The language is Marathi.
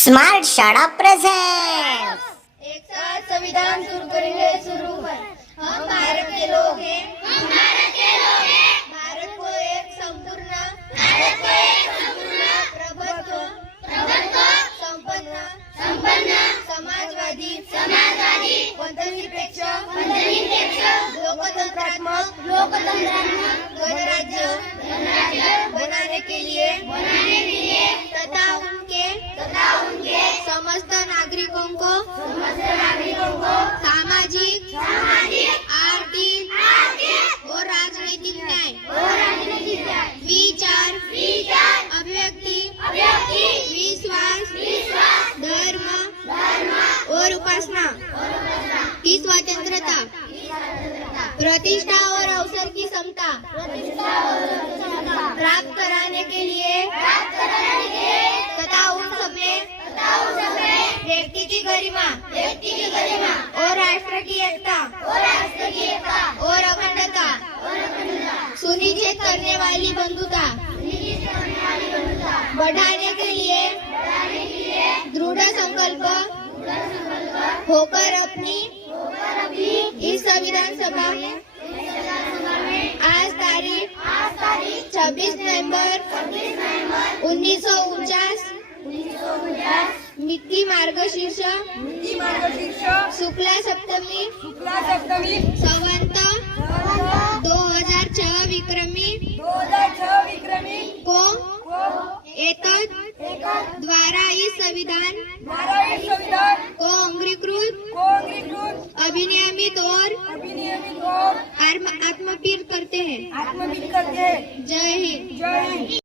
स्मार्ट शाळा प्रेझेंट एक साथ संविधान शुरू करेंगे शुरू कर. हम भारत के लोग हैं. हम भारत के लोग हैं. भारत को एक संपूर्ण भारत को एक संपूर्ण प्रभुत्व प्रभुत्व संपन्न संपन्न समाजवादी समाजवादी धर्मनिरपेक्ष धर्मनिरपेक्ष लोकतंत्रात्मक लोकतंत्रात्मक उपासना ही उपासना स्वतंत्रता प्रतिष्ठा और अवसर की समता. प्राप्त कराने के लिए. तथा उन सब व्यक्ति की गरिमा. व्यक्ति की गरिमा और राष्ट्र की एकता और राष्ट्र की एकता. और अखंडता. सुनिश्चित करने वाली बंधुता. बढ़ाने के लिए. दृढ़ संकल्प. होकर अपनी इस संविधान सभा में। आज तारीख आज तारीख 26 नवंबर 26 नवंबर उन्नीस सौ उनचास। मिट्टी मार्गशीर्ष मिती मार्गशीर्ष शुक्ला सप्तमी। शुक्ला सप्तमी संवंत। दो हजार छह विक्रमी। दो हजार छह विक्रमी को को एतद द्वारा इस संविधान द्वारा इस संविधान को अंगीकृत को अंगीकृत अभिनियमित और आत्मपीर करते हैं। आत्मविद करते हैं। जय हिंद। जय हिंद।